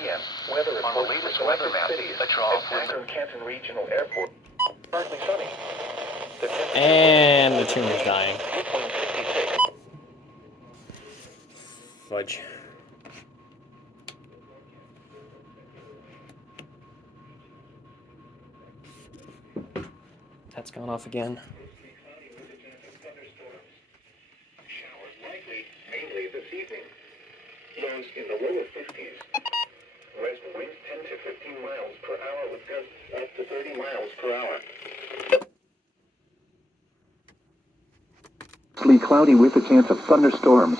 p.m. Weather on the latest weather map, a trough Akron Canton Regional Airport. Partly sunny. And the tuner's dying. Fudge. That's gone off again. Showers likely, mainly this evening. Lows in the lower 50s. West winds 10 to 15 miles per hour with gusts up to 30 miles per hour. Cloudy with a chance of thunderstorms.